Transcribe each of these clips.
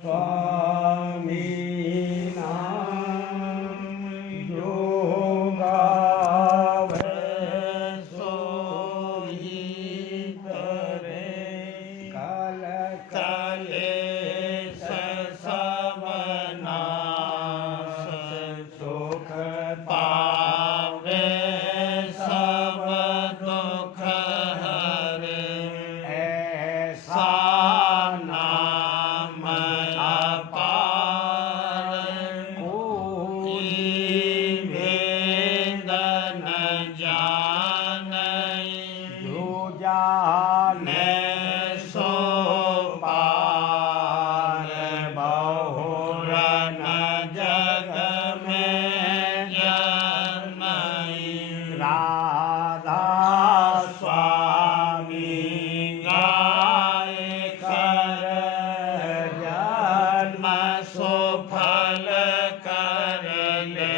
स्वामी जो गावे सोई करे कल कलेश सब नाश सुख पावे सब दुख हरे ऐसा नाम अपार कोई भेद न जानै जो जाने सो पार बहुर न जग में जन्मै राधा स्वामी गाय कर जन्म सुफल कर ले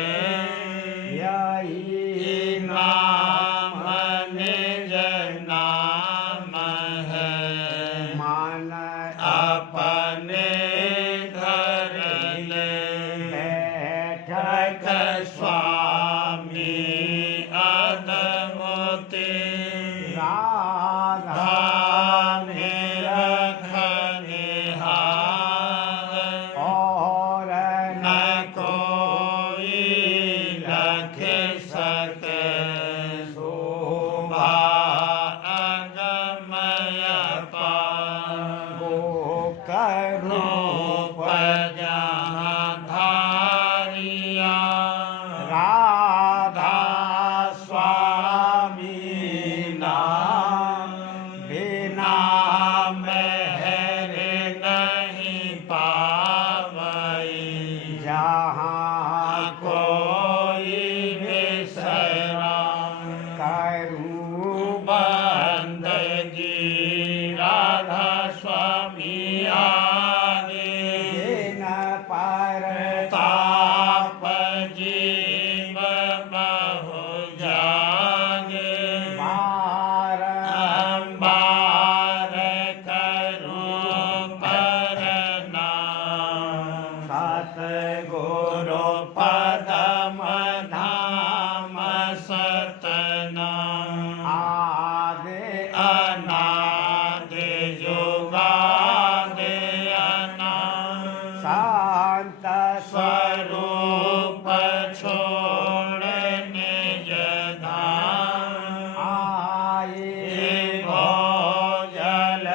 यही नाम निज नाम है मान अपने घर ले बैठक स्वामी अदमोते राधा में रखने हार और न कोई रख सके शोभा अगमय पार रूप जहाँ धारिया राधा स्वामी नाम बिना मेहर नहीं पावई जहाँ कोई विसरा करूँ बंदगी राधा स्वामी आगे न पर ताप जीव बहु जागे बार बार करूं प्रणाम सतगुरु पदम धाम सतनाम आदि अनादि युगादि अनादि शांत स्वरूप छोड़ निज धाम आए भोजल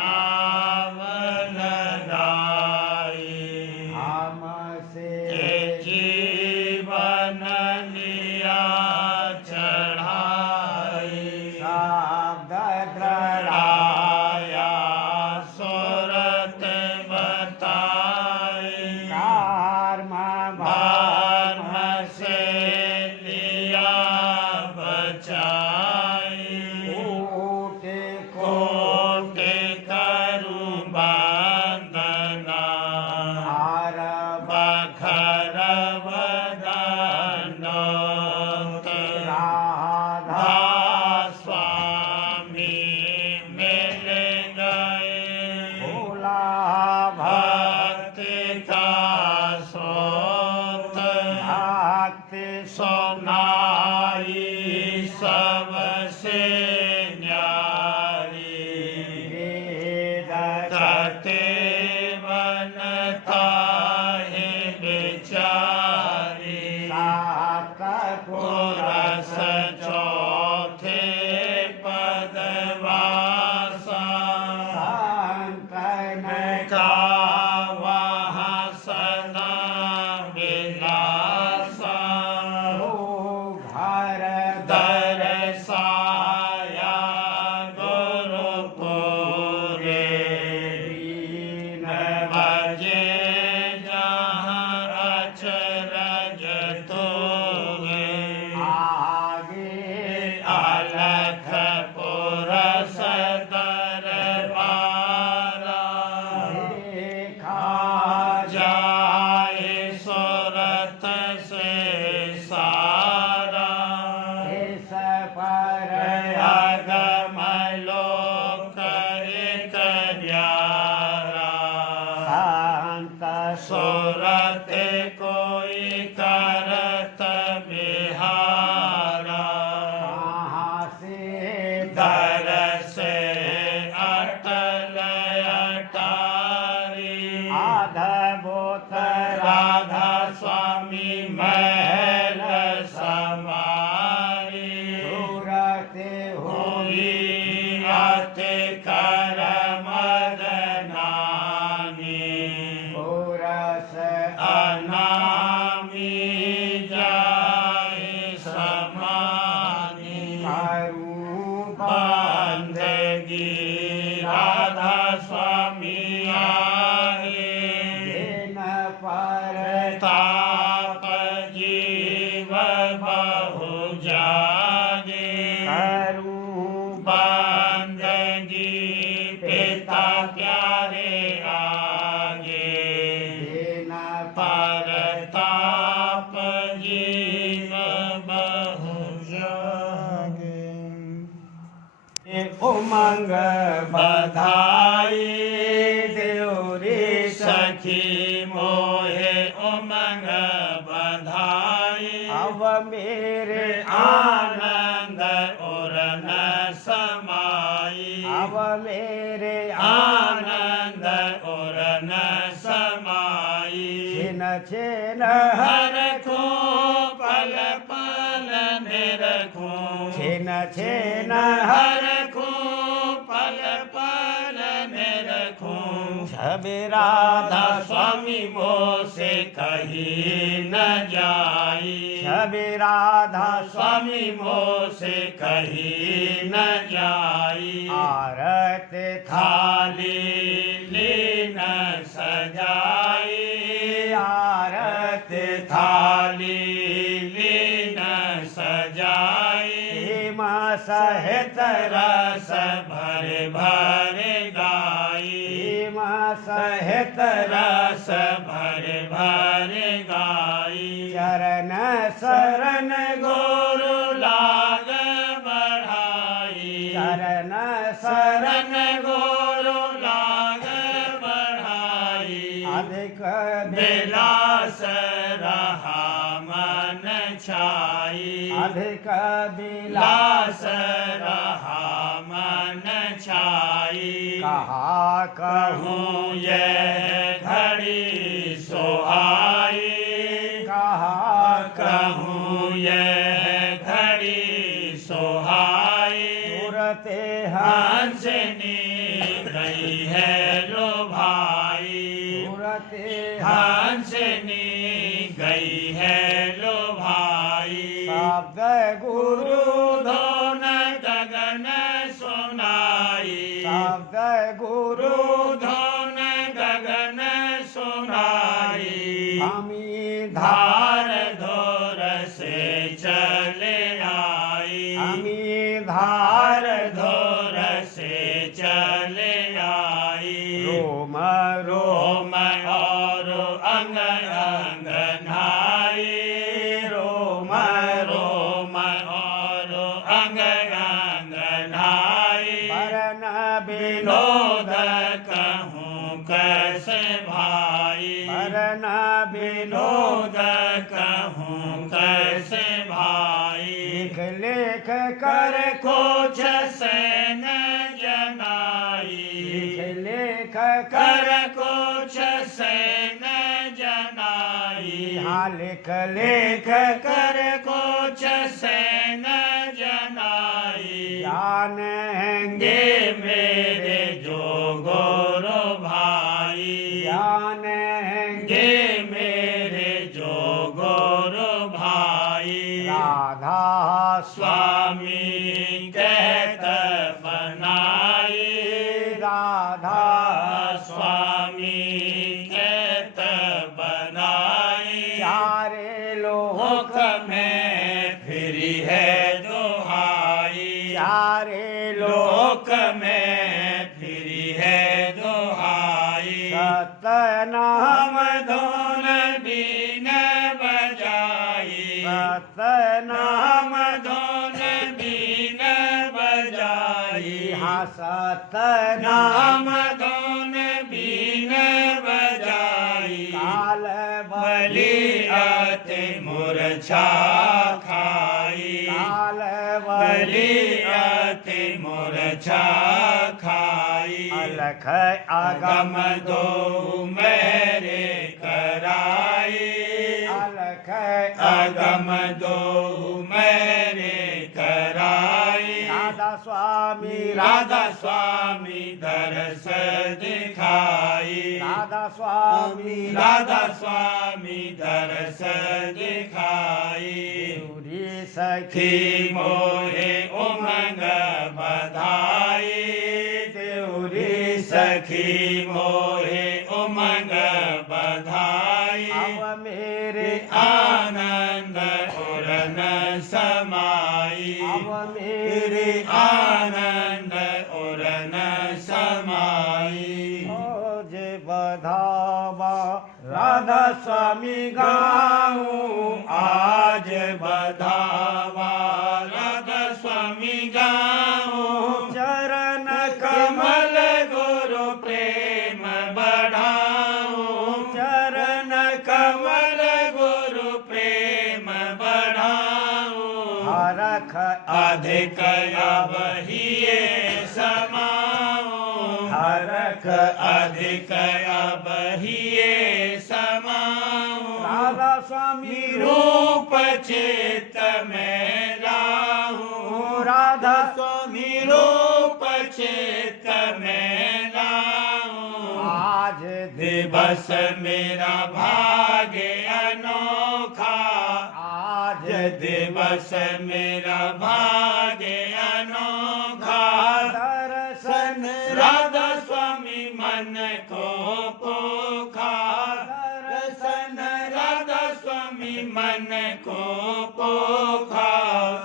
नाम लगाई हमसे जीवन लिया चढ़ाई शब्द द्रढ़ाया सुरत बताई कर्म भर्म से लिया बचाई कोटि कोटि करूं वंदना हर बखर वदनोत राधा स्वामी मिल गए भोला भक्ति का सोत भक्ति सुनाई सबसे न्यारी वेद तते बनता है बेचारी सात पुरस चौथे पदवासा संतन का वहाँ सदा विलासा घर दरसाया गुरुपुरे दीन बजे जहाँ अचरज तोगे आगे अलख पुरस दरबारा देखा जाए सुरत से सारा इस पर अगम लोक एक न्यारा सुरत कोई करत बिहारा कहाँ से दर से अटल अटारी अद्भुत राधा स्वामी महल समारी सूरत हुई अति कर मदनानी पुरस अनामी जाय समानी करूं बंदगी राधा स्वामी आगे दिन पर ताप जीव बहु जागे करूं बंदगी पिता प्यारे आगे दिन पर ताप जीव बहु जागे उमंग बधाई देवरी सखी मोहे उमंग बधाई अब मेरे आनंद और न समाई अब मेरे आनंद और न समाई छिन छिन हर को पल पल निरखो छिन छिन हर को पल पल निरखो छवि राधा राधा स्वामी मोसे कहीं न जाई छवि राधा स्वामी मोसे कहीं न जाई आरत थाली लीन सजाई आरत थाली लीन सजाई हिम सहित रस भरे भरे गाई हिम सहित रस भरे भरे गाई चरण शरण गुरु लाग बढ़ाई चरण शरण शरण गुरु लाग बढ़ाई अधिक विलास रहा मन छाई अधिक बिलास लास रहा मन छाई कहा कहूँ कहूँ ये घड़ी सुहाई कहा कहूँ ये घड़ी सुहाई सूरते हंसनी गई है लो भाई सूरते हंसनी गई है लो भाई शब्द गुरु धोन गगन सुनाई शब्द गुरु धोन गगन सुनाई हमी धार धोर से चले आई हमी धार धोर से चले आई रोम रोम रोम और अंग अंग नाई रोम रोम और अंग अंग नाई वरण विनोद विनोद कहूँ कैसे भाई वरण विनोद विनोद कहूँ कैसे भाई लिख लिख कर कोच सैन जनाई लिख लिख कर कर कोच सैन जनाई हाँ लिख लिख कर कर कोच सैन जनाई जानेंगे ये मेरे जो गोरो भाई जानेंगे ये मेरे जो गोरो भाई राधा स्वामी कहत बनाई राधा स्वामी कहत बनाई चारे लोक लोक में फिरी है दुहाई चारे लोक लोक में फिरी है दुहाई सतनाम हम धुन बीन बजाई सतनाम नाम धुन बीन बजाई हाँ सतनाम नाम धुन बीन बजाई बली अति मूर्छा खाई लाल बली अति मूर्छा खाई अलख अगम आगम दो मेरे कराई अलख अगम दो मेरे कराई राधा स्वामी राधा स्वामी दरस दिखाई राधा स्वामी राधा स्वामी दरस दिखाई देवरी सखी थी मोहे उमंग बधाई देवरी सखी मोहे उमंग बधाई अब मेरे आनंद उरन समाई अब मेरे आनंद उरन समाई आज बधावा राधा स्वामी गाऊं आज बधावा राधा स्वामी गाऊं चरण कमल गुरु प्रेम बढ़ाऊं चरण कमल गुरु प्रेम बढ़ाऊं हरख अधिक अबहिए समाऊं हरख अधिक अबहिए समाऊं राधा स्वामी रूप चित में राहूं राधा स्वामी रूप चित में राहूं आज दिवस मेरा भाग्य अनोखा आज दिवस मेरा भाग्य अनोखा दर्शन राधा स्वामी मन को पोखा दर्शन राधा स्वामी मन को पोखा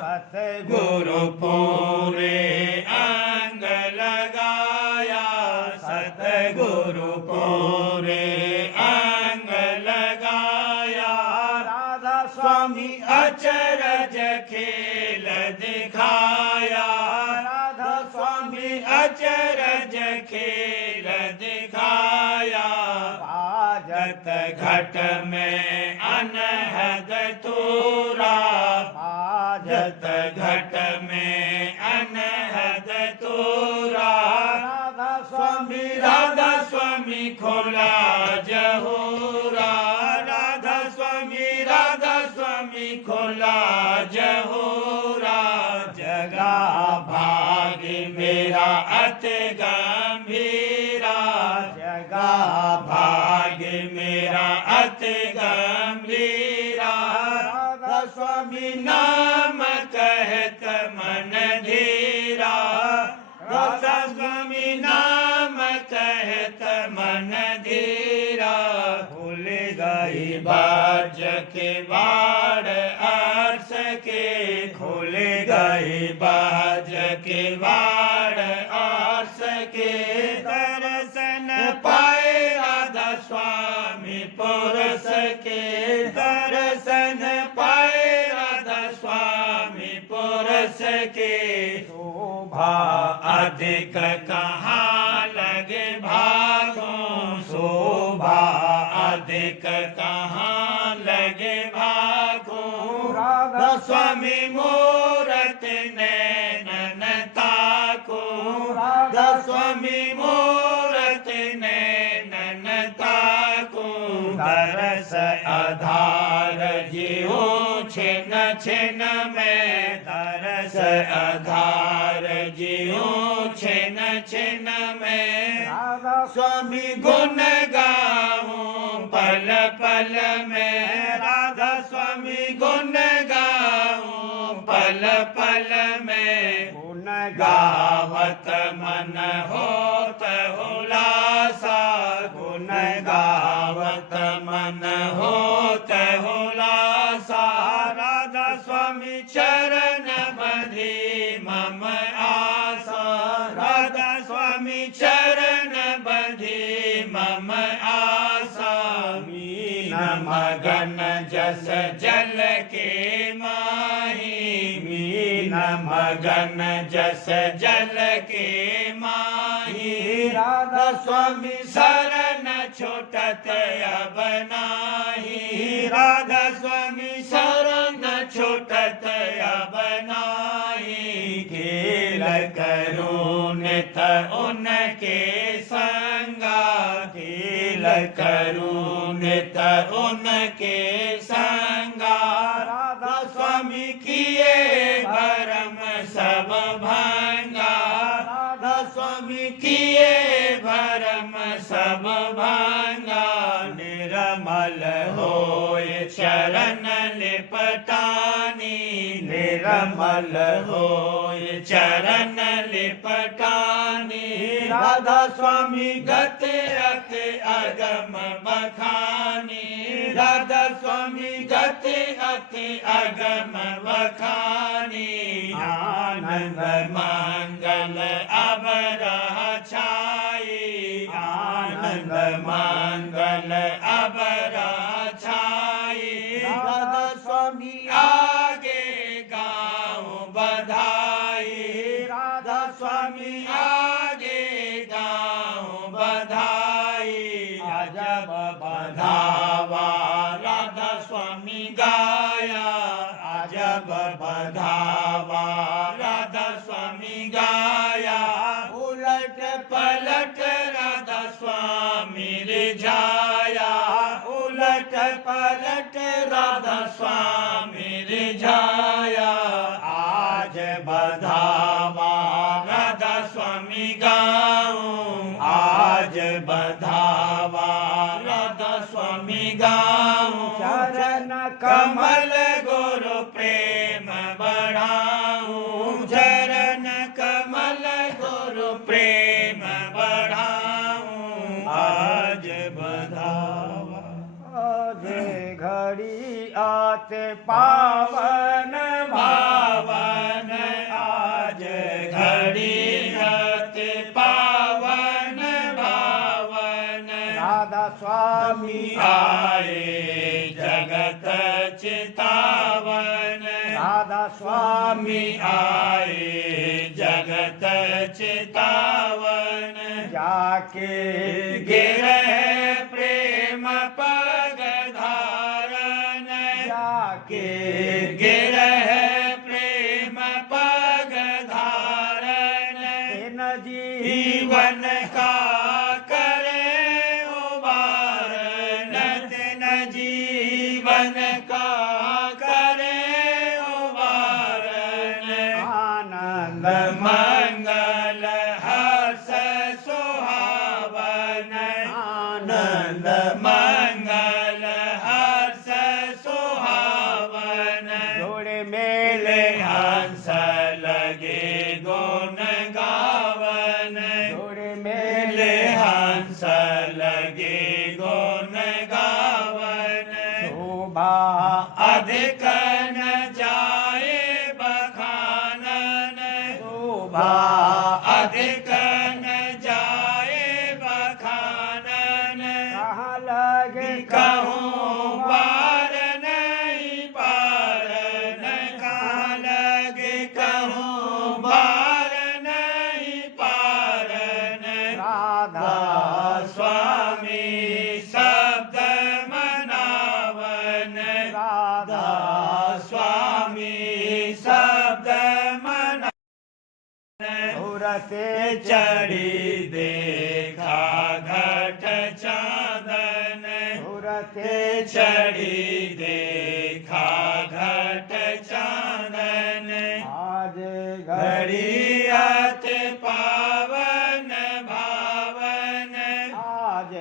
सतगुरु गुरु पूरे अंग लगाया सतगुरु पूरे अंग लगाया राधा स्वामी स्वामी अचरज खेल दिखाया राधा स्वामी अचरज खेल दिखाया बाजत घट में अनहद तूरा बाजत घट में अनहद तूरा राधा स्वामी राधा स्वामी खोला जहूरा राधा स्वामी खोला जहूरा जगा भाग मेरा अति गंभीरा जगा भाग मेरा अति गंभीरा राधा स्वामी नाम कहत मन धीरा राधा स्वामी नाम कहत मन धीरा भूल गई बाज के बाड़ अर्श के खुल गई बाज के बाड़ अर्श के दर्शन पाए राधा स्वामी पुरुष के दर्शन पाए राधा स्वामी पुरुष के शोभा अधिक कहाँ लगे भागों शोभा अधिक कहाँ लगे भागों राधा स्वामी मूरत नैनन ताको राधा स्वामी मूरत नैनन ताको दरस आधार जियो छिन छिन में दरस आधार जियो छिन छिन में राधा स्वामी गुण गाऊं पल पल में राधा स्वामी गुण गाऊं पल पल में गुण गावत मन होत हुलासा गुण गावत मन होत हुलासा राधा स्वामी चरण बंधी मम आसा राधा स्वामी चरण बंधी मम आसा मीन मगन जस जल के माही मीन मगन जस जल के माही राधा स्वामी शरण छूटत अब नाही राधा स्वामी शरण छूटत अब नाही खेल करूं नित उनके संगा खेल करूं नित उनके संगा राधा स्वामी किए भरम सब भंगा राधा स्वामी किए भरम सब भंगा निर्मल होए चरण लिपटानी निर्मल होए चरण लिपटानी राधा स्वामी गति अति अगम बखानी राधा स्वामी गति अति अगम बखानी आनंद मंगल अब रह छाई आनंद मंगल अब रह छाई राधा स्वामी आगे गाँव बधाई राधा स्वामी आगे गाँव बधाई अजब बधावा राधा स्वामी गाया अजब बधावा राधा स्वामी गाया उलट पलट राधा स्वामी रिझाया उलट पलट राधा स्वामी रिझाया आज बधावा राधा स्वामी गाऊं आज बधावा राधा स्वामी गाऊं चरण कमल गुरु प्रेम बढ़ाऊं चरण कमल गुरु प्रेम बढ़ाऊं आज बधावा आज घड़ी आते पावन पावन आज घड़ी आते पावन भावन राधा स्वामी आए जगत चितावन राधा स्वामी आए जगत चितावन जाके गिरे प्रेम पग धारण जाके गिरे प्रेम पग धारण तेन जीवन का करे उबारण तेन जीवन का करे उबारण आनंद मंगल हर्ष सुहावन आनंद मंगल हर्ष सुहावन जोड़े मेले हंस लगे गुण गावन जोड़े मेले मेले हंस लगे गुण गावन शोभा अधिक न जाए बखानन शोभा अधिक न जाए बखानन कहाँ लगे कहूँ पार नहीं पारन कहाँ लगे कहूँ पार नहीं पारन राधा स्वामी शब्द मनावन राधा स्वामी शब्द मनावन सूरते चढ़ी देखा घट चांदन सूरते चढ़ी देखा घट चांदन आज घड़ी अति पावन भावन आज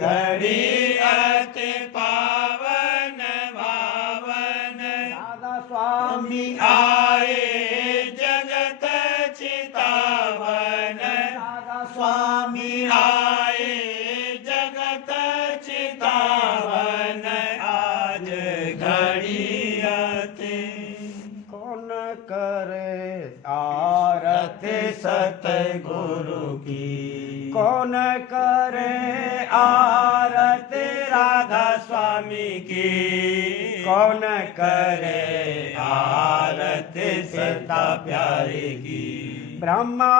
घड़ी अति पावन भावन राधा स्वामी आए जगत चितावन राधा स्वामी आए जगत चितावन आज घड़ी आते कौन करे आरती सतगुरु की कौन करे आरती राधा स्वामी की कौन करे आरती सीता प्यारे की ब्रह्मा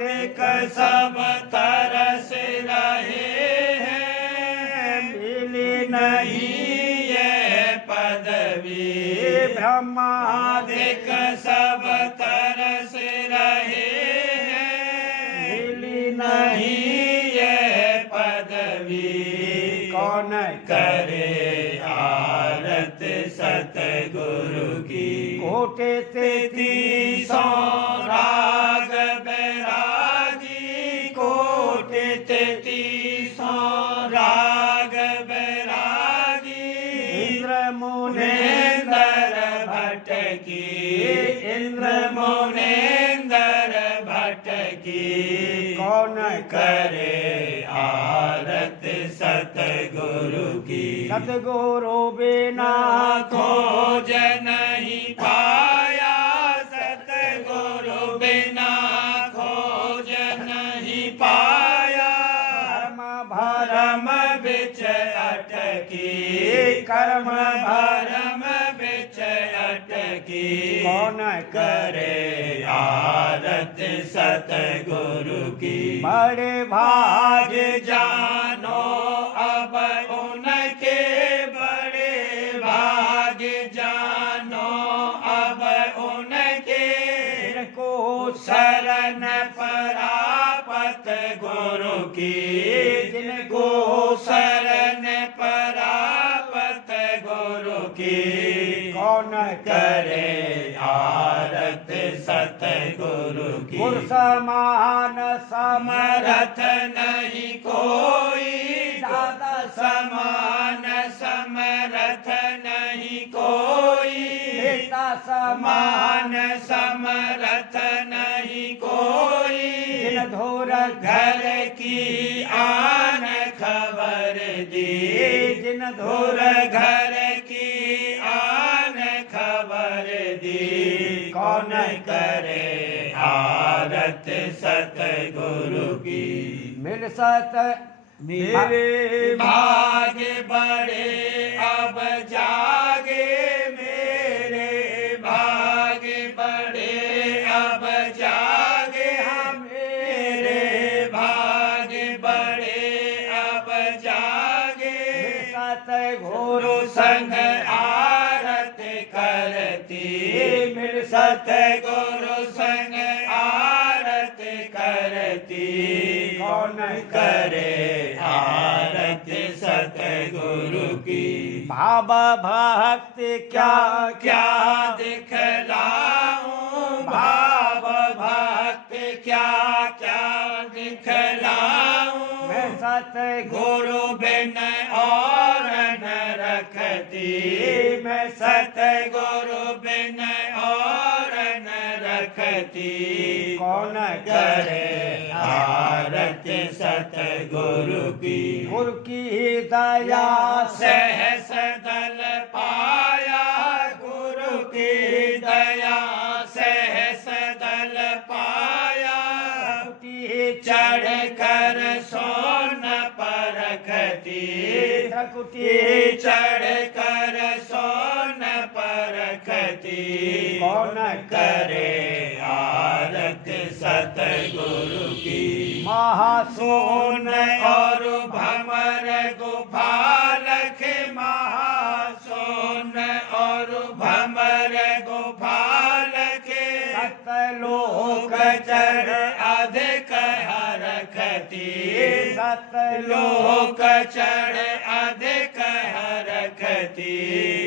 देख सब तरस रहे हैं नहीं ये पदवी ब्रह्मादिक देख सब तरस रहे हैं मिली नहीं ये पदवी कौन करे आरत सतगुरु की कोटे ते तीसों राग बैरागी कोटि तेतीसों राग बैरागी इंद्र मुने मुनेंद्र भट्ट की इंद्र मुनेंद्र भट्ट की कौन करे आरत सतगुरु की सतगुरु बिना खोज नहीं पाया सतगुरु बिना खोज नहीं पाया कर्म भरम कर्म बिच अटकी कर्म भरम बिच अटकी कौन करे आरत सतगुरु की बड़े भाग जानो अब उनके बड़े भाग जानो अब उनके को शरण परापत गुरु की जिनको शरण परापत गुरु की कौन करे आरत सतगुरु की गुर समान समर समरथ नहीं कोई दादा समान समरथ नहीं कोई पिता समान मान समरथ नहीं कोई जिन धोर घर की आन खबर दी जिन धुर धोर घर की आन खबर दी कौन करे आरत सतगुरु की मिल सत मेरे भाग बड़े अब जागे मेरे भाग बड़े अब जागे मेरे भाग बड़े अब जागे सत गुरु गुरु संग आरत करती मिल सत गुरु संग आरत करती कौन करे आरत सतगुरु की भाव भक्ति क्या क्या दिखलाऊं भाव भक्ति क्या क्या दिखलाऊं मैं सत गुरु बिन और न रखती मैं सतगुरु बिन और न रखती कौन करे आरत सतगुरु की गुरु की दया से सहस दल पाया गुरु की दया सहस दल पाया चढ़ कर सोन परखती प्रकृति चढ़ कर सोन परखती कौन करे आरत सतगुरु की महासोन और भमर गोपालक महासोन और भमर गोपालक सतलोक चढ़ अधिक हरखती सतलोक लोक चढ़ अधिक हरखती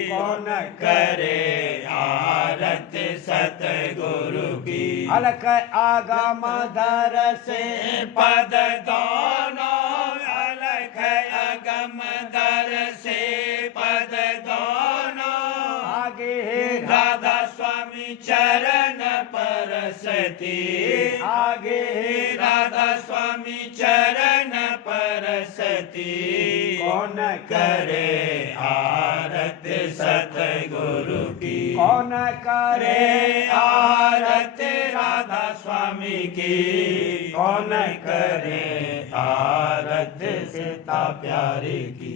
कौन करे आरत सतगुरु की अलख आगम दर से पद दोनों अलख अगम दर से पद दोनों आगे राधा स्वामी चरण परसती आगे राधा स्वामी चरण परसती कौन करे आरत सतगुरु की कौन करे करे आरत राधा स्वामी की कौन करे आरत सीता प्यारी की।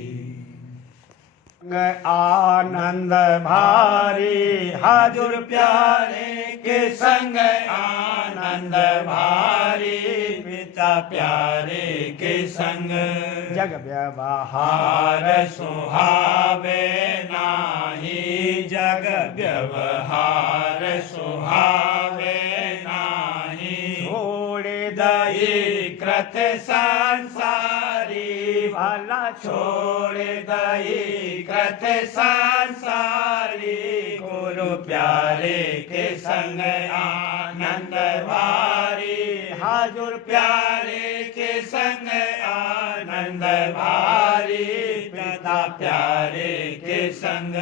आनंद भारी हाजुर प्यारे के संग आनंद भारी पिता प्यारे के संग जग व्यवहार हार सुहावे नाही जग व्यवहार सुहावे नाही छोड़े दई कृत संसारी भला छोड़ दई कृत संसारी गुरु प्यारे के संग आनंद भारी हाजुर प्यारे के संग आनंद भारी पिता प्यारे के संग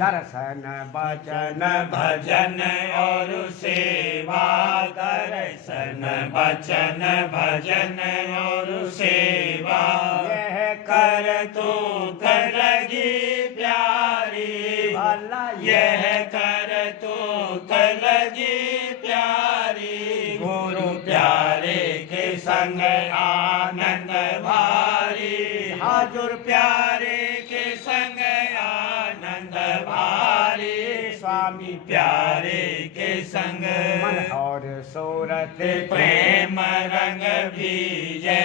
दर्शन बचन भजन और सेवा दर्शन बचन भजन और सेवा यह कर तू लगी प्यारी भला यह कर तू लगी प्यारी गुरु प्यारे के संग आनंद भारी हाजुर प्यारे के संग आनंद भारी स्वामी प्यारे के संग मन और सूरत प्रेम रंग भीजे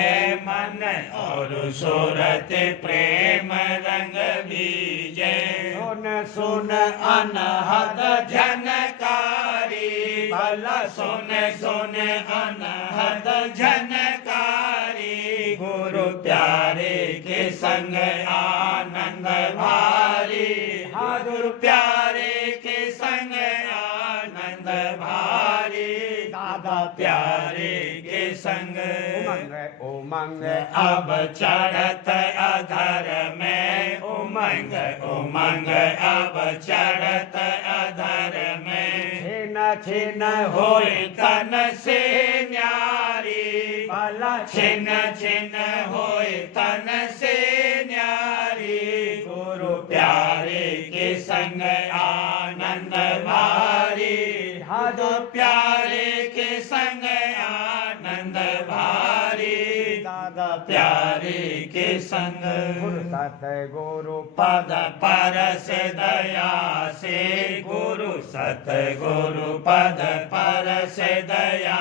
मन और सूरत प्रेम रंग भीजे सुन सुन अनहद झनकारी भला सुन सुन अनहद झनकारी गुरु प्यारे के संग आनंद भारी हाजुर प्यारे के संग आनंद भारी दादा प्यारे के संग उमंग उमंग अब चढ़त अधर में उमंग उमंग अब चढ़त अधर में छिन छिन होय तन से न्यारी भला छिन छिन होय तन से न्यारी गुरु प्यारे के संग आनंद भारी हाजुर प्यारे के संग आनंद भारी दादा प्यारे के संग सत गुरु पद परस दया से गुरु सत गुरु पद परस दया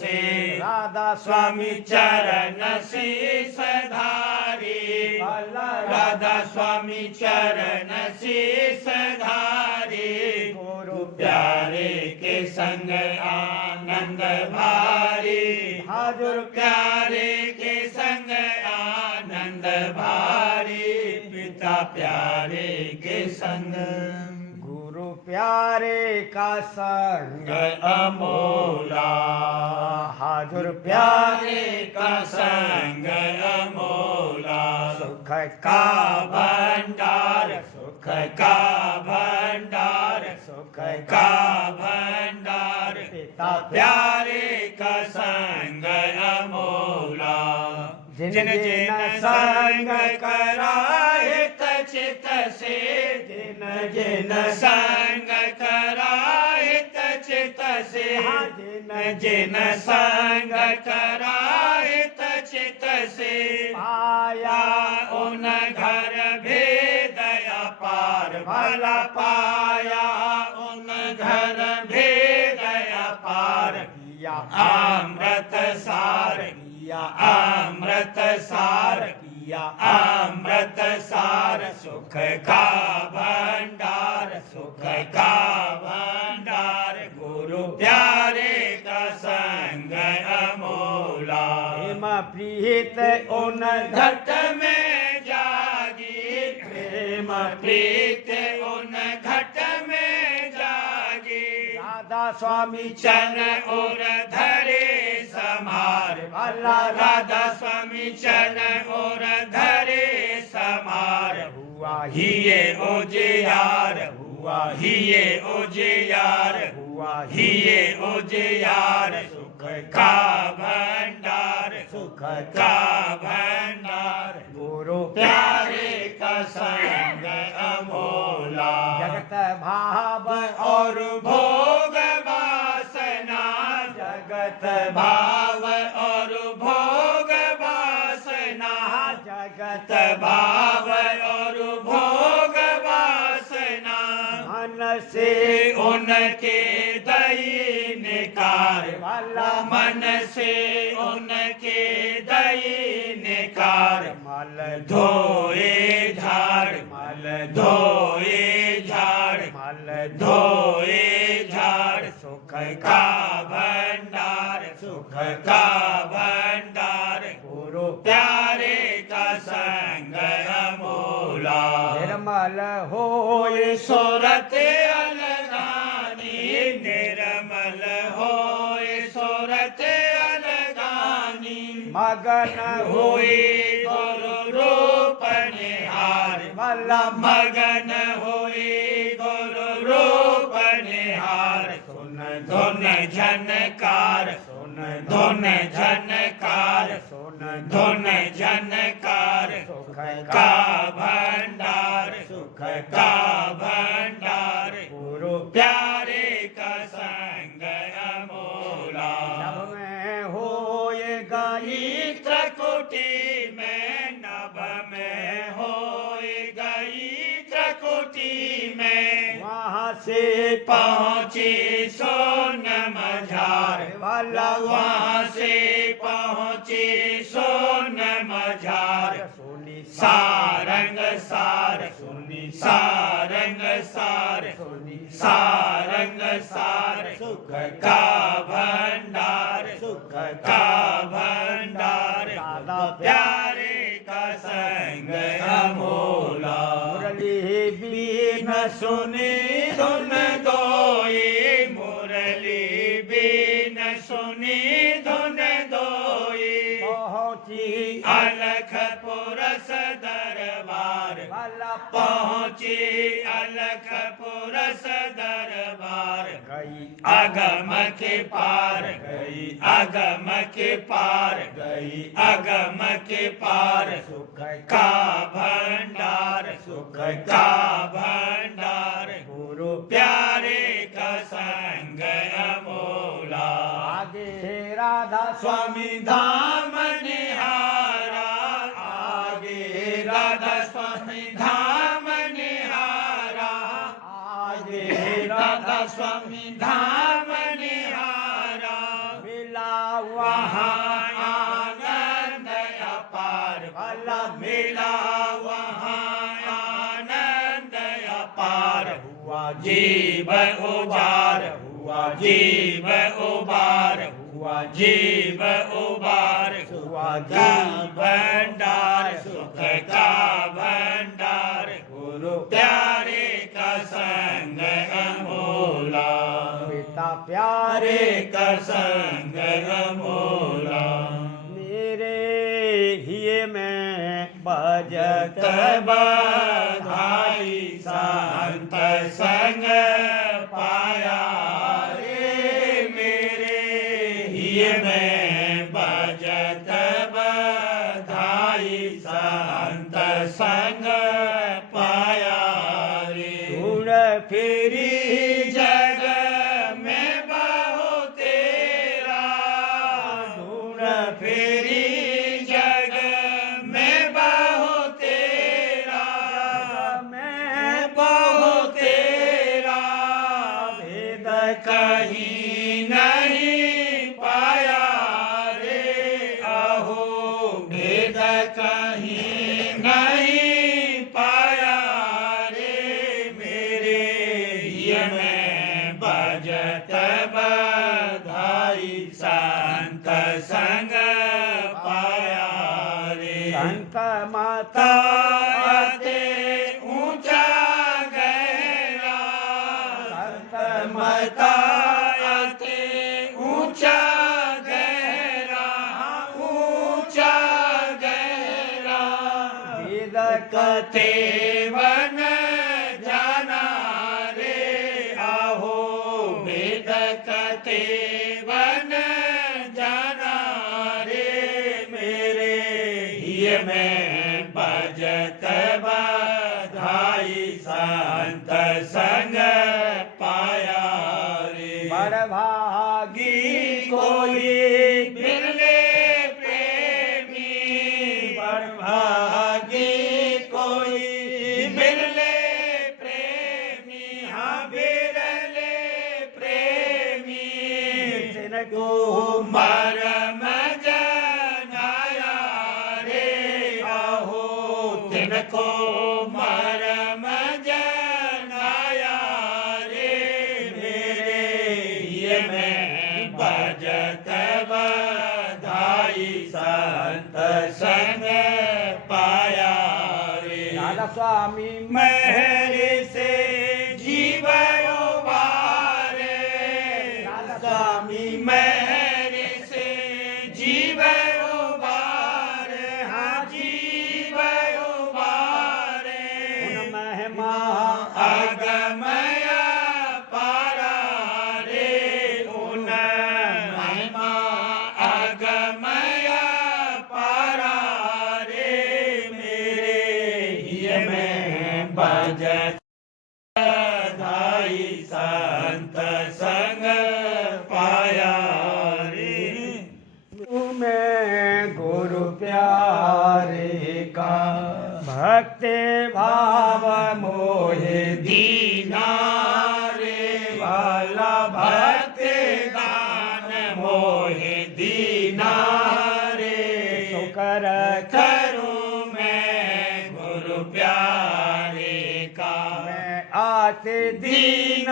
से राधा स्वामी चरण शीस धारी राधा स्वामी चरण शीस धारी गुरु प्यारे के संग आनंद भारी हाजुर प्यारे के संग आनंद भारी पिता प्यारे के संग गुरु प्यारे का संग अमोला हाजुर प्यारे का संग अमोला सुख का भंडार सुख का भंडार सुख का भंडार पिता प्यारे का संग अमोला जिन जिन जिन संग कराए चित से जिन जिन संग कराए चित से जिन जिन संग कराए चित से आया उन घर भेद अपार भला पाया उन घर भेद अपार किया अमृत सार किया अमृत सार किया अमृत सार सुख का भंडार सुख का भंडार गुरु प्यारे का संग अमोला प्रेम प्रीत उन घट में जागी प्रेम प्रीत उन घट में जागी राधा स्वामी चन और धरे समार भला राधा स्वामी चन और धरे समार हुआ हिये ओजियार हुआ हिये ओजियार हुआ हिये ओजियार सुख का भंडार सुख का भंडार गुरु प्यारे का संग अमोला जगत भाव और भोग वासना जगत भाव और भोग वासना जगत भाव और भोग भला मन से उनके दईने कार मल धोए झाड़ मल धोए झाड़ मल धोए झाड़ सुख का भंडार सुख का भंडार गुरु प्यारे का संग अमोला निर्मल होए सोरत अलगानी निर्मल होए सोरत अलगानी मगन होए गुरु रूप निहार भला मगन होए गुरु रूप निहार सुन धुन झनकार सुन धुन झनकार सुन धुन झनकार सुख का भंडार सुख का भंडार गुरु प्यारे का संग अमोला नभ में होए गई त्रकुटी में नभ में होए गई त्रकुटी में वहाँ से पहुँची सोन मझार भला वहाँ से पहुँची सोन मझार सुनी सारंग सार सुनी सारंग सार सुनी सारंग सार सुख का भंडार सुख का भंडार दादा प्यारे का संग अमोला मुरली बीन सुनी धुन दोई मुरली बीन सुनी धुन दोई पहुँची अलखपुर दरबार भला पहुँची अलखपुर दरबार गई अगम के पार गई अगम के पार गई अगम के पार सुख का भंडार सुख का भंडार गुरु प्यारे का संग अमोला आगे राधा स्वामी धाम निहारा आगे राधा स्वामी धाम निहारा आगे राधा स्वामी धाम निहारा मिला वहाँ आनंद अपार भला मिला वहाँ आनंद अपार हुआ जीव उबार हुआ जीव उबार हुआ जीव उबार हुआ का भंडार सुख का भंडार गुरु प्यारे का संग अमोला पिता प्यारे प्यारे का संग अमोला मेरे हिये में बजत बधाई संत संग पाया रे मेरे हिय में बजत बधाई संत संग पाया रे गुण फिरी जग में बहु तेरा गुण फिरी जग में बहु तेरा मैं बहु तेरा भेद कहीं नहीं पाया रे अहो भेद कहीं नहीं पाया रे मेरे ये में बजत बधाई संत संग पाया रे संत माता ताते ऊंचा गहरा संत मताते ऊंचा गहरा ऊंचा गहरा भेद कते वन जाना रे आहो वेद कते वन जाना रे मेरे हिय में बजत बधाई संत संग पाया रे बड़भागी कोई बिरले प्रेमी बड़भागी कोई बिरले प्रेमी हाँ बिरले प्रेमी जिनको मरम जनाया रे आहो तिनको मरम जनाया रे मेरे ये मैं भजत बधाई संत संग पाया रे दादा स्वामी महर से जीवयो बारे दादा स्वामी महर से जीवयो बारे हाँ जीवयो बारे उन महिमा अगमय पारा रे उन महिमा अगमय पारा रे मेरे ये मैं भजत बधाई संत संग पाया रे तुम्हें गुरु प्यारे का भक्ति भाव मोहे दीना रे वाला भक्ति दान मोहे दीना रे शुकर करूं मैं गुरु प्यारे का मैं आते दीन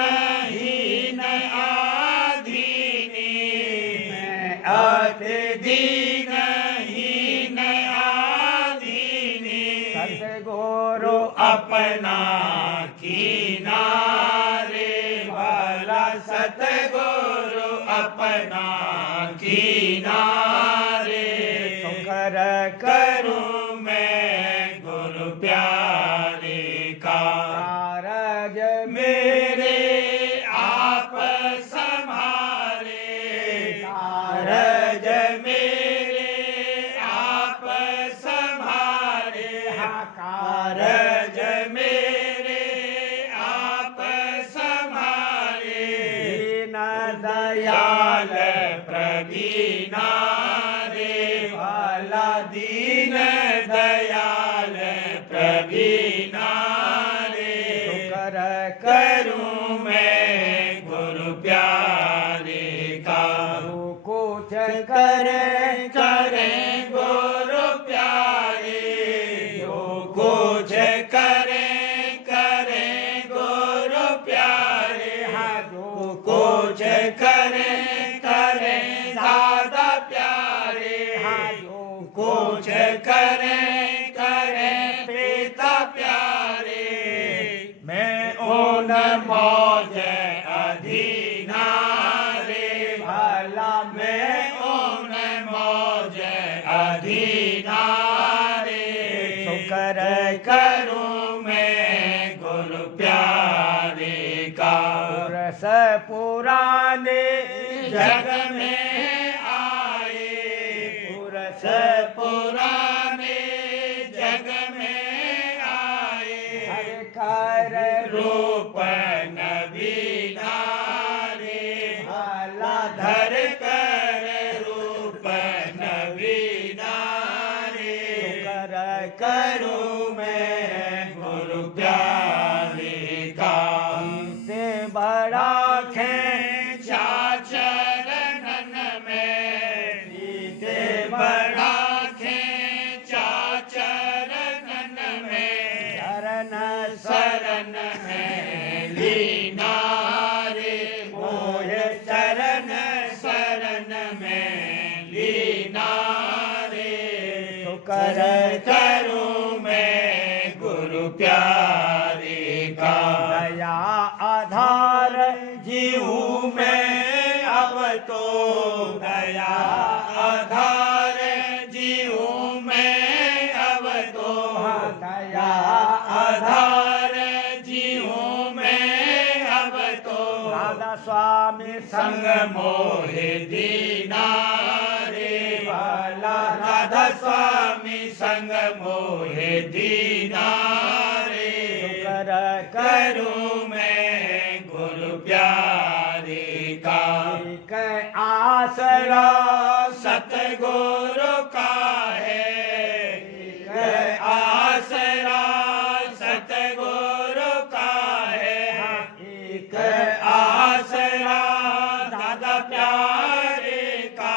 हीन आधीनी मैं आते दीन हीन आधीनी सतगुरु अपना किनारे वाला सतगुरु अपना किनारे शुकर करूं मैं गुरु प्यारे का कारज मेरे आप संभारे कारज मेरे आप संभारे कारज मेरे आप संभारे दीन दयाल प्रवीणा रे वाला दीन दयाल प्रवीणा रे शुकर करूं मैं गुरु प्यारे का कुछ करे करे गुरु प्यारे जो कुछ करे करे गुरु प्यारे हाँ जो कुछ करे करे दादा प्यारे हाँ जो कुछ करे करे पिता प्यारे मैं उन मौज अधीना रे भला मैं उन मौज अधीना रे शुकर करूं मैं गुरु प्यारे का पुरस पुराने जग में आए पुरस पुराने जग में आए हर कर रूप नवीना रे भला धर कर रूप नवीना रे शुकर करूं मैं गुरु प्यारे का से बड़ा खींचा चरणन में सीते बड़ा खींचा चरणन में शरण शरण में लीना रे मोहे चरण शरण में लीना रे शुकर करूं मैं गुरु प्यारे का दया आधार जीऊं मैं अब तो दया आधार जीऊं मैं अब तो दया आधार जीऊं मैं अब तो दादा स्वामी संग मोहे दीना रे वाला राधा स्वामी संग मोहे दीना रे शुकर करूं मैं गुरु प्यारे का एक आसरा सतगुरु का है एक आसरा सतगुरु का है एक आसरा दादा प्यारे का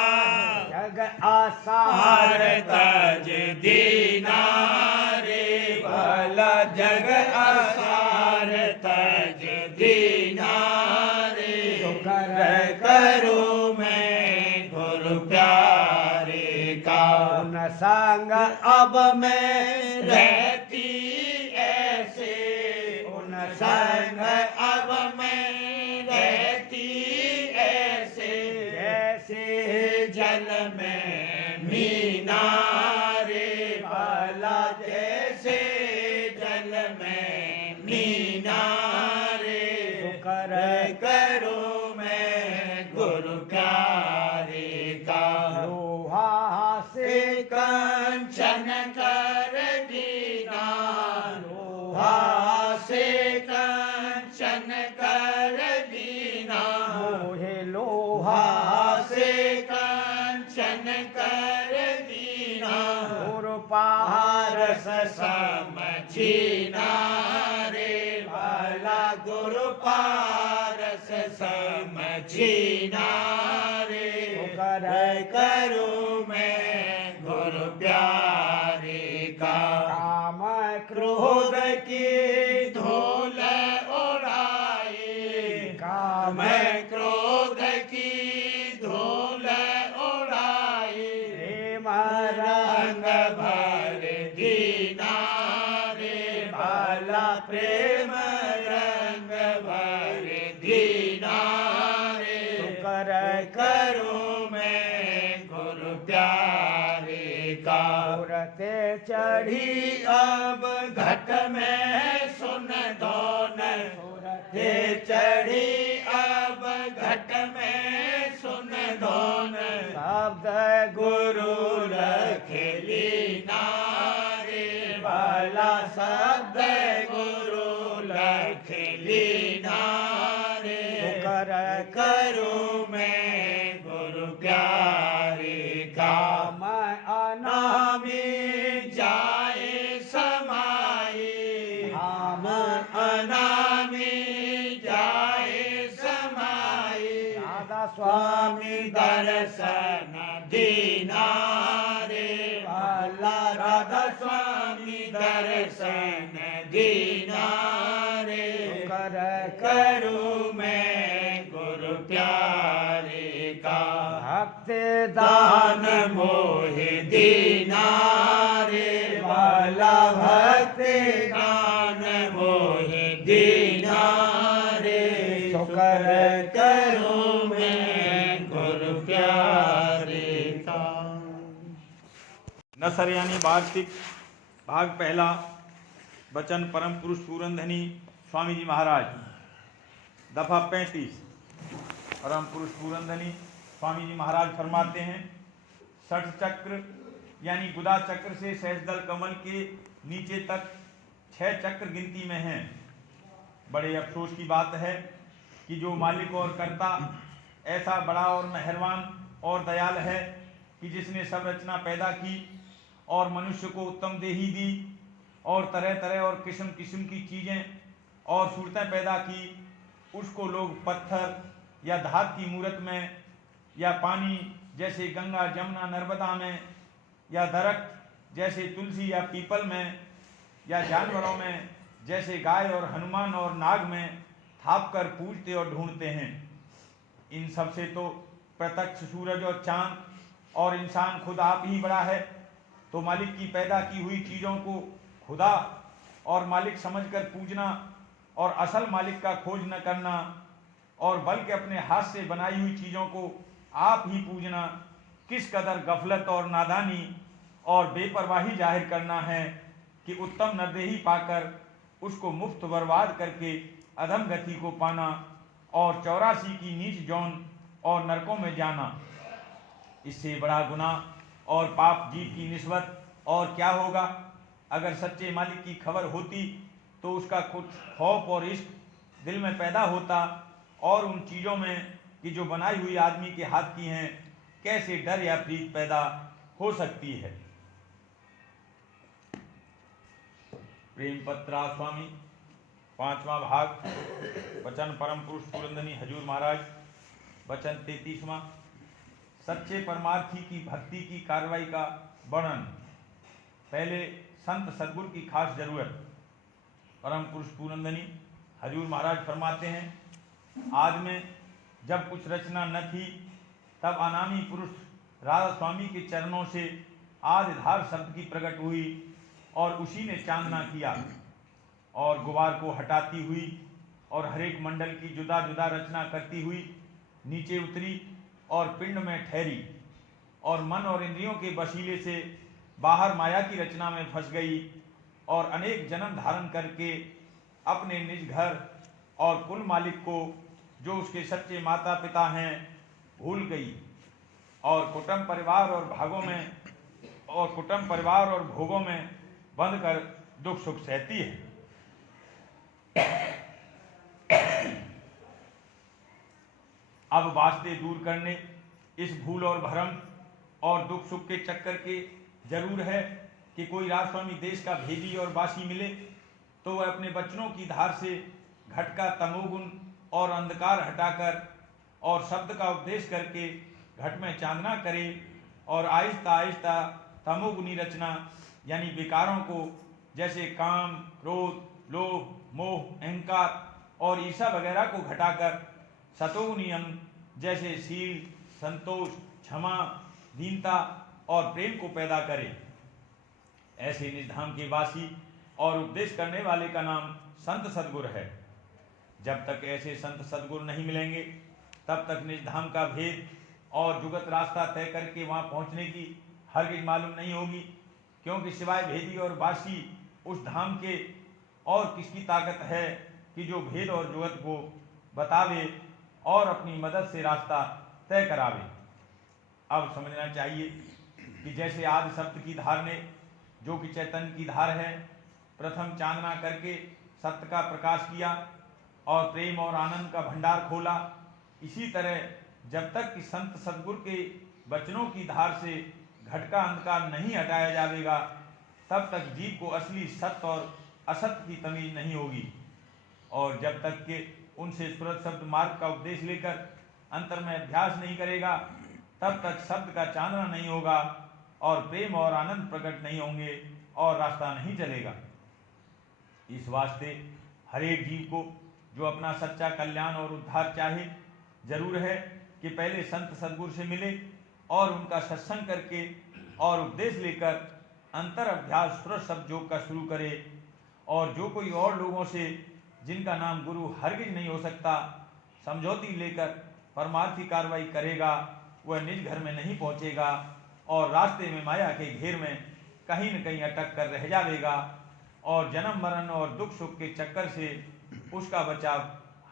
जग असार तज दीना रे शुक्र करूं मैं गुरु प्यारे का उन संग अब मैं रहती ऐसे उन संग संग अब मैं रहती ऐसे जैसे जल में मीना रे वाला जैसे जल में मीना रे शुक्र करूं मैं गुरु प्यारे का लोहा से कंचन कर दीना लोहा से कंचन कर दीना मोहे लोहा से कंचन कर दीना और पारस समझीना रे वाला गुरु पारस समझीना रे शुक्र करूं मैं गुरु प्यारे का काम क्रोध की धूल उड़ाए काम मैं क्रोध की धूल उड़ाए प्रेम रंग भर दीना रे भाला प्रेम रंग भर दीना रे शुक्र करूं मैं गुरु प्यारे का औरते चढ़ी अब घट में सुन दोन औरते हे चढ़ी अब घट में सुन दोन शब्द गुरु रखली नारे वाला शब्द गुरु रखली नारे शुक्र करूं मैं गुरु प्यारे का मैं अना नामी जाए समाई हम अनामी जाए समाई राधा स्वामी दर्शन दीना रे वाला राधा स्वामी दर्शन दीना रे शुक्र करूं मैं गुरु प्यारे का भक्त दान मोहे दीना रे वाला भक्त दान मोहे दीना रे शुक्र करूं मैं गुरु प्यारे का नसर यानी वार्षिक भाग पहला वचन परम पुरुष पूरनधनी स्वामी जी महाराज दफा 35 परम पुरुष पूरनधनी स्वामी जी महाराज फरमाते हैं षठ चक्र यानी गुदा चक्र से सहस्रदल कमल के नीचे तक 6 चक्र गिनती में हैं। बड़े अफसोस की बात है कि जो मालिक और कर्ता ऐसा बड़ा और मेहरबान और दयाल है कि जिसने सब रचना पैदा की और मनुष्य को उत्तम देही दी और तरह तरह और किस्म किस्म की चीज़ें और सूरतें पैदा की, उसको लोग पत्थर या धात की मूरत में या पानी जैसे गंगा जमुना नर्मदा में या दरख्त जैसे तुलसी या पीपल में या जानवरों में जैसे गाय और हनुमान और नाग में थाप कर पूजते और ढूंढते हैं। इन सब से तो प्रत्यक्ष सूरज और चांद और इंसान खुद आप ही बड़ा है। तो मालिक की पैदा की हुई चीज़ों को खुदा और मालिक समझकर पूजना और असल मालिक का खोज न करना और बल्कि अपने हाथ से बनाई हुई चीज़ों को आप ही पूजना किस कदर गफलत और नादानी और बेपरवाही जाहिर करना है कि उत्तम नरदेही पाकर उसको मुफ्त बर्बाद करके अधम गति को पाना और 84 की नीच जौन और नरकों में जाना। इससे बड़ा गुनाह और पाप जीव की निस्बत और क्या होगा। अगर सच्चे मालिक की खबर होती तो उसका कुछ खौफ और इश्क दिल में पैदा होता और उन चीज़ों में कि जो बनाई हुई आदमी के हाथ की हैं कैसे डर या प्रीत पैदा हो सकती है। प्रेम पत्रा स्वामी 5वां भाग वचन परम पुरुष पूरनधनी हजूर महाराज वचन 33वां सच्चे परमार्थी की भक्ति की कार्रवाई का वर्णन। पहले संत सद्गुरु की खास जरूरत। परम पुरुष पूरंदनी हजूर महाराज फरमाते हैं, आज में जब कुछ रचना न थी तब अनामी पुरुष राधा स्वामी के चरणों से आदिधार शब्द की प्रकट हुई और उसी ने चांदना किया और गुबार को हटाती हुई और हरेक मंडल की जुदा जुदा रचना करती हुई नीचे उतरी और पिंड में ठहरी और मन और इंद्रियों के वसीले से बाहर माया की रचना में फंस गई और अनेक जन्म धारण करके अपने निज घर और कुल मालिक को जो उसके सच्चे माता पिता हैं भूल गई और कुटुंब परिवार और भोगों में बंध कर दुख सुख सहती है। अब वास्ते दूर करने इस भूल और भ्रम और दुख सुख के चक्कर के जरूर है कि कोई राजस्वामी देश का भेदी और वासी मिले तो वह अपने वचनों की धार से घट का तमोगुण और अंधकार हटाकर और शब्द का उपदेश करके घट में चांदना करे और आहिस्ता आहिस्ता तमोगुनी रचना यानी विकारों को जैसे काम, क्रोध, लोभ, मोह, अहंकार और ईर्षा वगैरह को घटाकर सतोगुनी अंग जैसे शील, संतोष, क्षमा, दीनता और प्रेम को पैदा करे। ऐसे निजधाम के वासी और उपदेश करने वाले का नाम संत सद्गुरु है। जब तक ऐसे संत सद्गुरु नहीं मिलेंगे तब तक निजधाम का भेद और जुगत रास्ता तय करके वहां पहुंचने की हरगिज मालूम नहीं होगी, क्योंकि सिवाय भेदी और वासी उस धाम के और किसकी ताकत है कि जो भेद और जुगत को बतावे और अपनी मदद से रास्ता तय करावे। अब समझना चाहिए कि जैसे आदि शब्द की धार ने, जो कि चैतन्य की धार है, प्रथम चांदना करके सत्य का प्रकाश किया और प्रेम और आनंद का भंडार खोला, इसी तरह जब तक कि संत सद्गुरु के वचनों की धार से घट का अंधकार नहीं हटाया जाएगा तब तक जीव को असली सत्य और असत्य की तमीज नहीं होगी। और जब तक कि उनसे सुरत शब्द मार्ग का उपदेश लेकर अंतर में अभ्यास नहीं करेगा तब तक शब्द का चांदना नहीं होगा और प्रेम और आनंद प्रकट नहीं होंगे और रास्ता नहीं चलेगा। इस वास्ते हरेक जीव को जो अपना सच्चा कल्याण और उद्धार चाहे, जरूर है कि पहले संत सद्गुरु से मिले और उनका सत्संग करके और उपदेश लेकर अंतर अभ्यास सुरत शब्द योग का शुरू करे। और जो कोई और लोगों से जिनका नाम गुरु हरगिज नहीं हो सकता समझौती लेकर परमार्थी कार्रवाई करेगा, वह निज घर में नहीं पहुंचेगा और रास्ते में माया के घेर में कहीं न कहीं अटक कर रह जाएगा और जन्म मरण और दुख सुख के चक्कर से उसका बचाव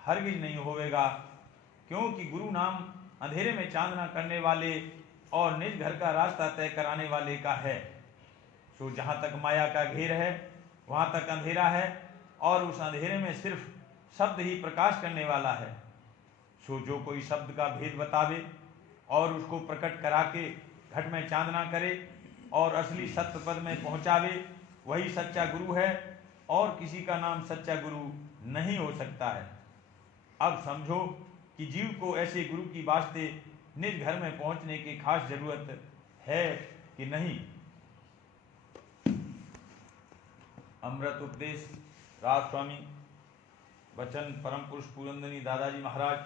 हरगिज नहीं होवेगा, क्योंकि गुरु नाम अंधेरे में चांदना करने वाले और निज घर का रास्ता तय कराने वाले का है। सो जहाँ तक माया का घेर है वहाँ तक अंधेरा है और उस अंधेरे में सिर्फ शब्द ही प्रकाश करने वाला है। सो जो कोई शब्द का भेद बतावे और उसको प्रकट करा के घट में चांदना करे और असली सत्य पद में पहुँचावे, वही सच्चा गुरु है और किसी का नाम सच्चा गुरु नहीं हो सकता है। अब समझो कि जीव को ऐसे गुरु की वास्ते निज घर में पहुंचने की खास जरूरत है कि नहीं। अमृत उपदेश राज स्वामी वचन परम पुरुष पूरंदनी दादाजी महाराज,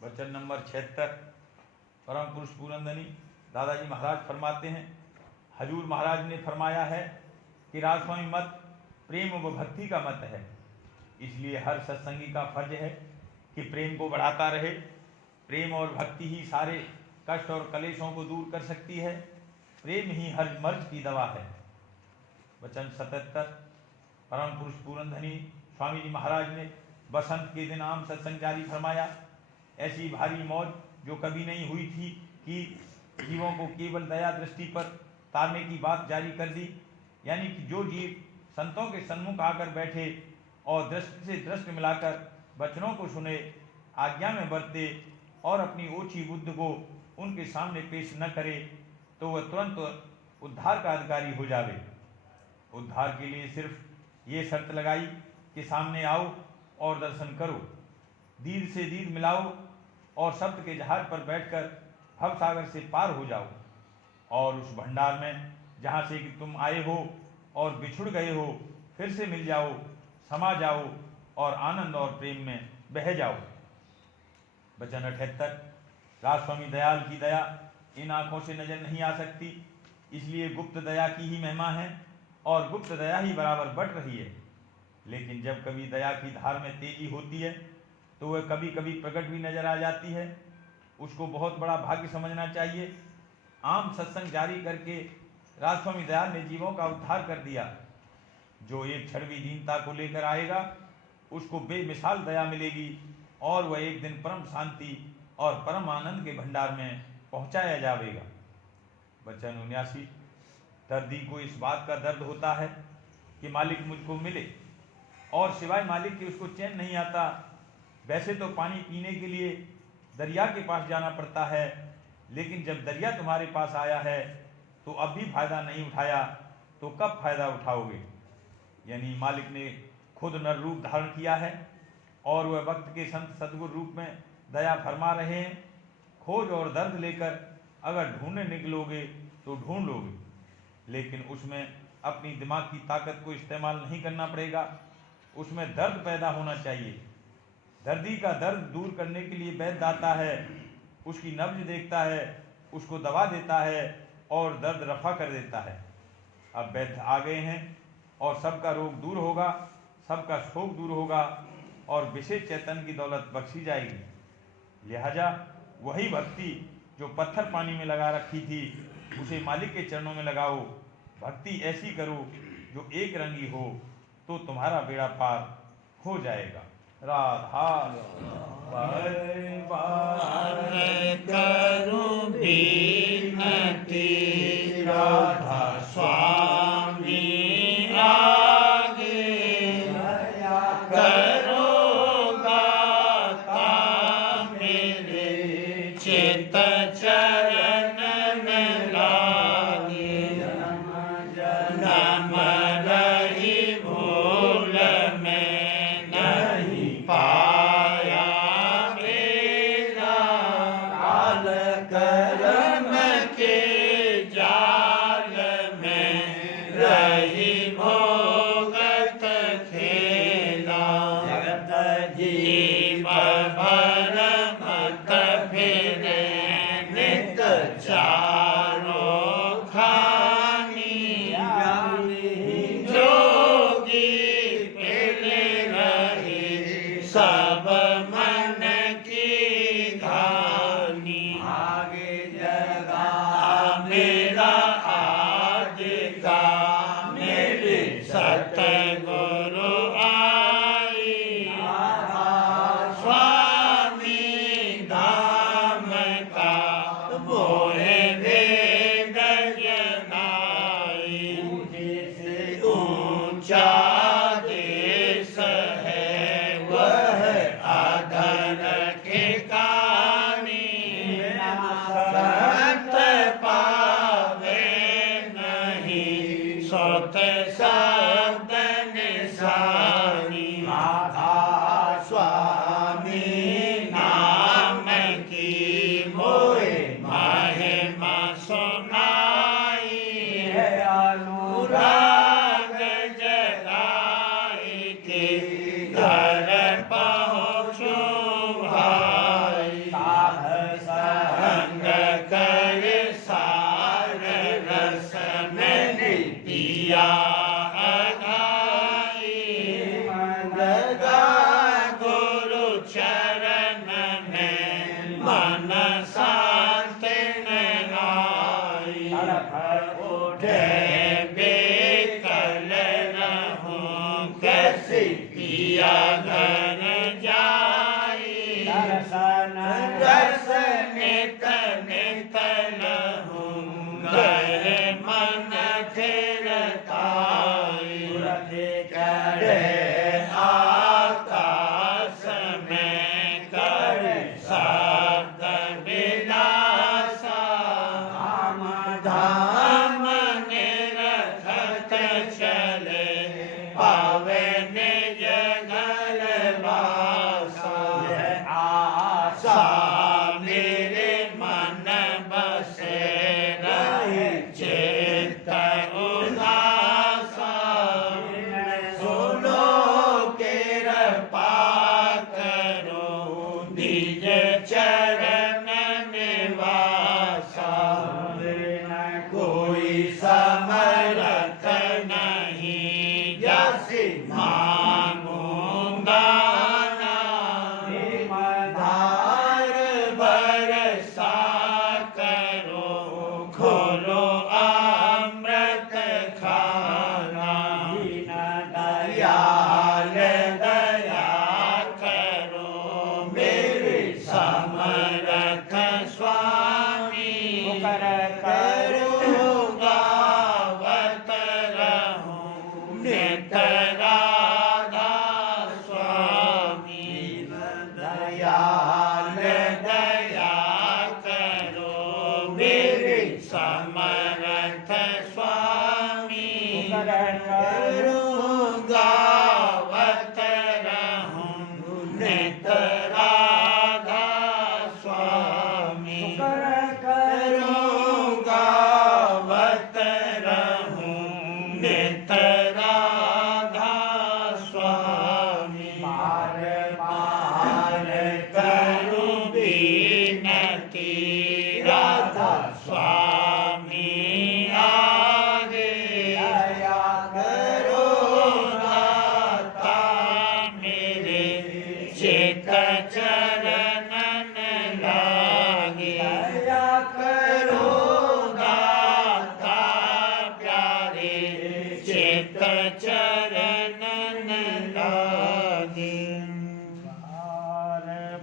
वचन नंबर 76। परम पुरुष पूरंदनी दादाजी महाराज फरमाते हैं, हजूर महाराज ने फरमाया है कि राजस्वामी मत प्रेम व भक्ति का मत है, इसलिए हर सत्संगी का फर्ज है कि प्रेम को बढ़ाता रहे। प्रेम और भक्ति ही सारे कष्ट और कलेशों को दूर कर सकती है। प्रेम ही हर मर्ज की दवा है। वचन 77। परम पुरुष पूरनधनी स्वामी जी महाराज ने बसंत के दिन आम सत्संग जारी फरमाया। ऐसी भारी मौज जो कभी नहीं हुई थी कि जीवों को केवल दया दृष्टि पर तारने की बात जारी कर दी, यानी कि जो जीव संतों के सन्मुख आकर बैठे और दृष्टि से दृष्टि मिलाकर वचनों को सुने, आज्ञा में बरते और अपनी ओछी बुद्धि को उनके सामने पेश न करे, तो वह तुरंत उद्धार का अधिकारी हो जावे। उद्धार के लिए सिर्फ ये शर्त लगाई कि सामने आओ और दर्शन करो, दीद से दीद मिलाओ और शब्द के जहाज पर बैठकर भवसागर से पार हो जाओ और उस भंडार में जहाँ से कि तुम आए हो और बिछुड़ गए हो फिर से मिल जाओ। समा जाओ और आनंद और प्रेम में बह जाओ। वचन 78। राजस्वामी दयाल की दया इन आंखों से नजर नहीं आ सकती, इसलिए गुप्त दया की ही महिमा है और गुप्त दया ही बराबर बढ़ रही है। लेकिन जब कभी दया की धार में तेजी होती है तो वह कभी कभी प्रकट भी नजर आ जाती है। उसको बहुत बड़ा भाग्य समझना चाहिए। आम सत्संग जारी करके राजस्वामी दयाल ने जीवों का उद्धार कर दिया। जो एक क्षण भी दीनता को लेकर आएगा उसको बेमिसाल दया मिलेगी और वह एक दिन परम शांति और परम आनंद के भंडार में पहुंचाया जाएगा। वचन 79। दर्दी को इस बात का दर्द होता है कि मालिक मुझको मिले और सिवाय मालिक के उसको चैन नहीं आता। वैसे तो पानी पीने के लिए दरिया के पास जाना पड़ता है, लेकिन जब दरिया तुम्हारे पास आया है तो अब भी फायदा नहीं उठाया तो कब फायदा उठाओगे। यानी मालिक ने खुद नर रूप धारण किया है और वह वक्त के संत सदगुरु रूप में दया फरमा रहे हैं। खोज और दर्द लेकर अगर ढूंढने निकलोगे तो ढूंढ लोगे, लेकिन उसमें अपनी दिमाग की ताकत को इस्तेमाल नहीं करना पड़ेगा। उसमें दर्द पैदा होना चाहिए। दर्दी का दर्द दूर करने के लिए वैद्य आता है, उसकी नब्ज देखता है, उसको दवा देता है और दर्द रफा कर देता है। अब वैद्य आ गए हैं और सबका रोग दूर होगा, सबका शोक दूर होगा और विशेष चैतन्य की दौलत बख्शी जाएगी। लिहाजा वही भक्ति जो पत्थर पानी में लगा रखी थी उसे मालिक के चरणों में लगाओ। भक्ति ऐसी करो जो एक रंगी हो तो तुम्हारा बेड़ा पार हो जाएगा। राधा करूं बिनती राधा स्वामी आगे करो दाता मेरे चित चरण में लागे। जन्म रही भूल में नहीं पाया मेरा, काल कर्म के जाल में रही भोगत खेला। जगत जीव भर मत फिरे नित चारों खानी। जोगी फिरे रही सब मन की घानी। आगे जगा मेरा आदि का मेरे सतगुरु आई। स्वामी धाम का मोहे वेद जनाई। ऊंचा देश है वह अधर ठिकानी। सत पावे नहीं सोत शब्द निशानी। स्वामी नाम की मोहे महिमा सुनाई। अनुराग जगाई के घर पहुँचो भाई। संग कर सार रस मैंने पिया अघाई। लगा गुरु चरण में मन शांत आई। उठे बेकल रहूं कैसे पिया घर जाई। रस नित नित लहूं गए मन थिरताई। करे आकाश में कर शब्द विलासा। धाम निरखत चले पावे निज घर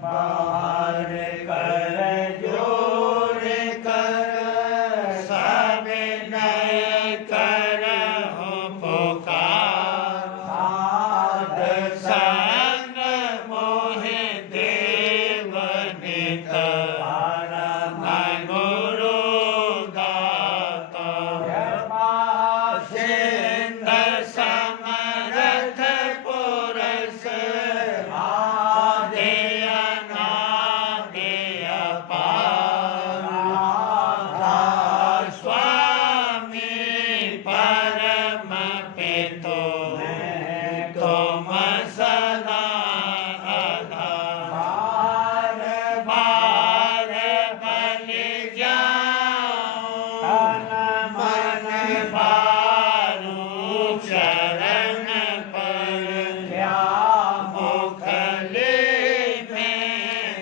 बार कर जोर कर सब नय करहु पुकार साध संग मोहि देव नित परम गुरु दाता सिंध समरथ पुरस आदि अनादि अपार स्वामी परम पितो तुम सदा आधार बार बलि जाऊं मन पारू चरण पर क्या मुखले में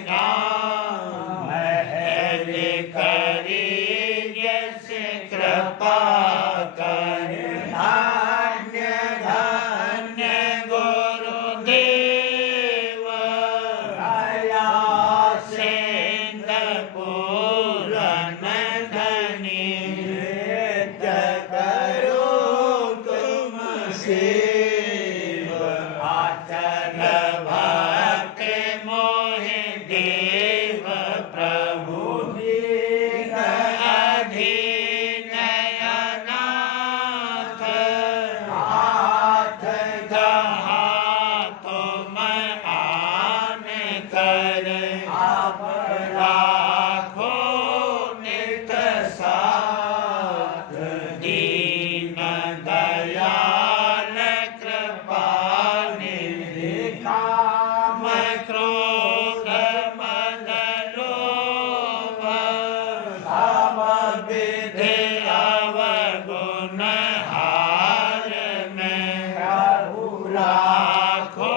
गाऊं महल करी यस कृपा कर धन्य धन्य गुरुदेव दया सिंध पूरन धनी नित्य करो तुम सेव आचल भक्ति मोहि देव प्रभु दीन अधीन अनाथ हाथ गहा तुम आन कर आप राखो नित साथ दीन दयाल कृपानिधि काम क्रोध मद लोभ सब विधि अवगुण हार में प्रभु राखो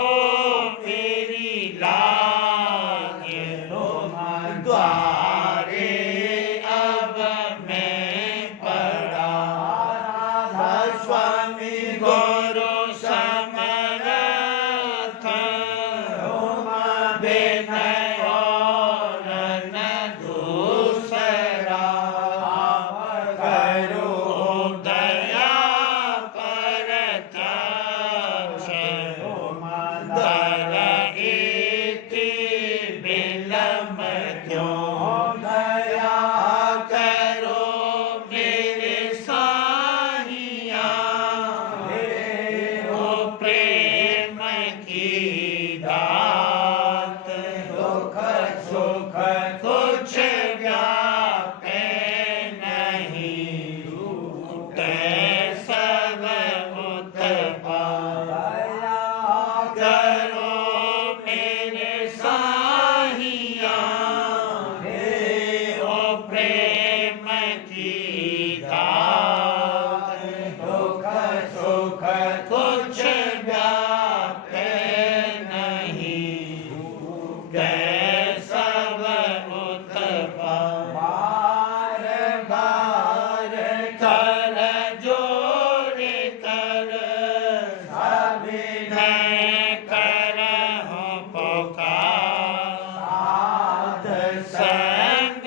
मेरी लाज तुम द्वारे अब मैं पड़ा स्वामी गुरु समरथ तुम विनय और न दूसरा करो दया परतक्ष दर इति विलम्ब क्यों दया करो मेरे साहिया ओ प्रेम की दात दुख सुख कुछ व्यापे नहीं टूटे सब उत्पात करो मेरे साहिया ओ प्रेम की दात दुख सुख कुछ व्यापे नहीं टूटे सब उत्पात बार बार कर जोर कर सविनय करहु पुकार साध संग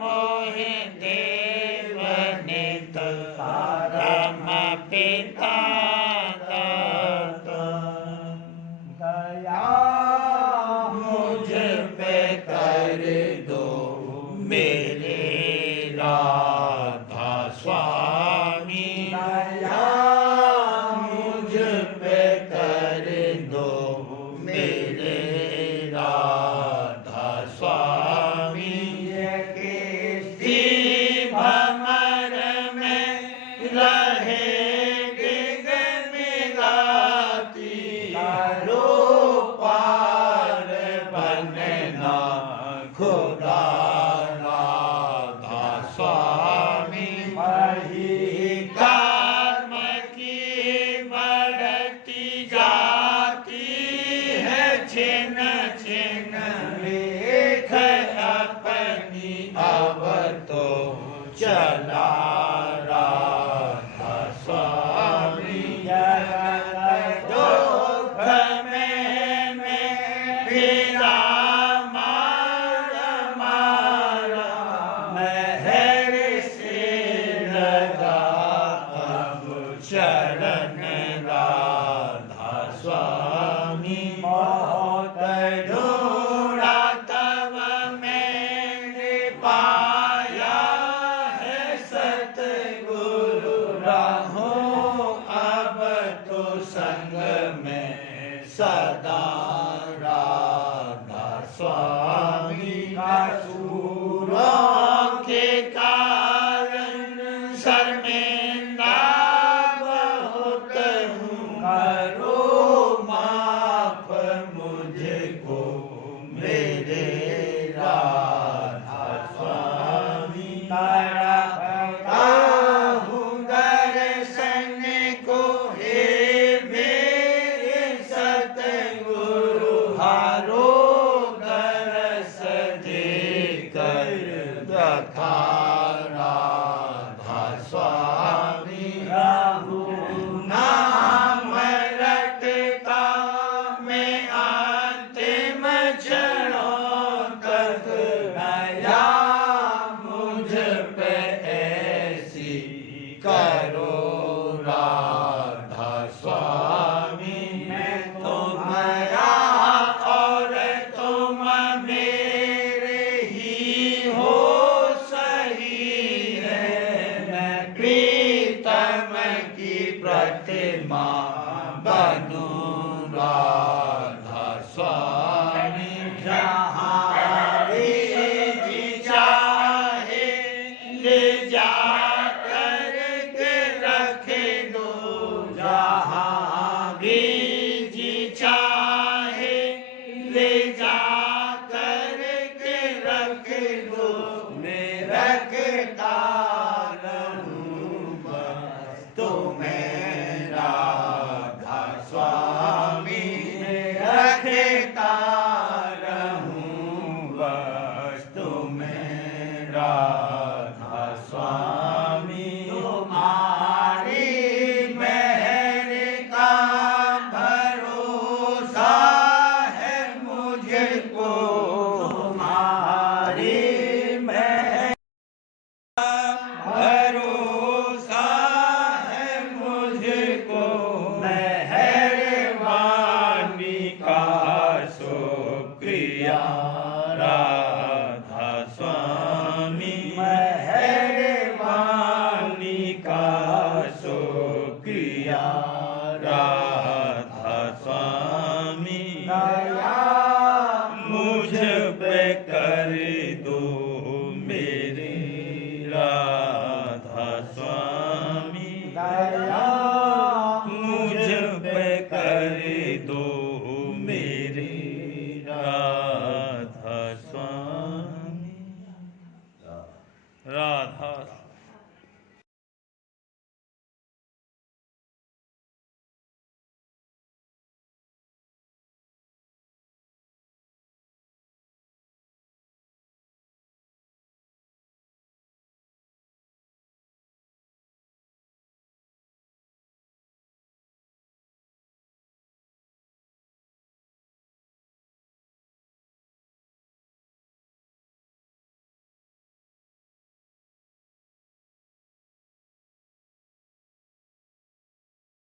मोहि देव नित परम पिता दाता दया मुझ पे कर दो मेरे राधा स्वामी दया मुझ पे कर दो मेरे राधा स्वामी किसी भमर में रहे डिगमिगाती करो पार बनना खुदा राधा स्वामी वही कर्म की बढ़ती जाती है छिन छिन लेख अपनी अब तो चला राधा स्वामी जगत दुख में सदा राधा स्वामी कसूरों के कारण शर्मिंदा बहुत हूँ करो माफ मुझको मेरे राधा स्वामी करता हूँ दर्शन को हे मेरे सतगुरु हारो दरस देकर व्यथा राधा स्वामी राहु नाम रटता मैं